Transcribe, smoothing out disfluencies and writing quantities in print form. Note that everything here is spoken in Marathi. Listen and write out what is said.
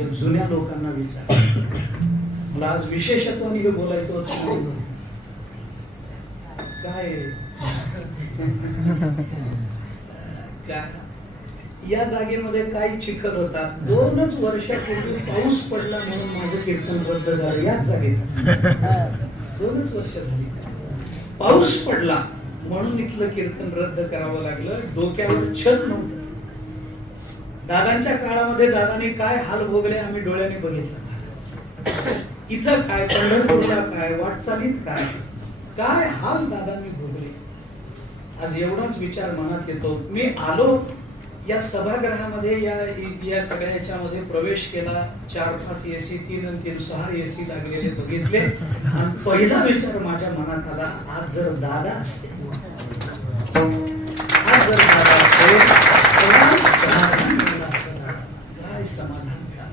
एक जुन्या लोकांना विचार. मला आज विशेषत्वाने हे बोलायचं होतं. काय या जागेमध्ये काय चिखल होता. 2च वर्षापूर्वी पाऊस पडला म्हणून माझं कीर्तन रद्द झालं याच जागेत. 2च वर्ष झाली. पाऊस पडला म्हणून इथलं कीर्तन रद्द करावं लागलं. डोक्यावर छत नव्हतं. दादांच्या काळामध्ये दादाने काय हाल भोगले आम्ही डोळ्याने बघितलं. इथं काय, पंढरपूरला काय, वाटचालीत काय काय हाल दादांनी भोगले. आज एवढाच विचार मनात येतो. मी आलो या सभागृहामध्ये, या सगळ्याच्यामध्ये प्रवेश केला. 4-5 एसी, 3 आणि 3 6 एसी लागलेले बघितले आणि पहिला विचार माझ्या मनात आला, आज जर दादा असते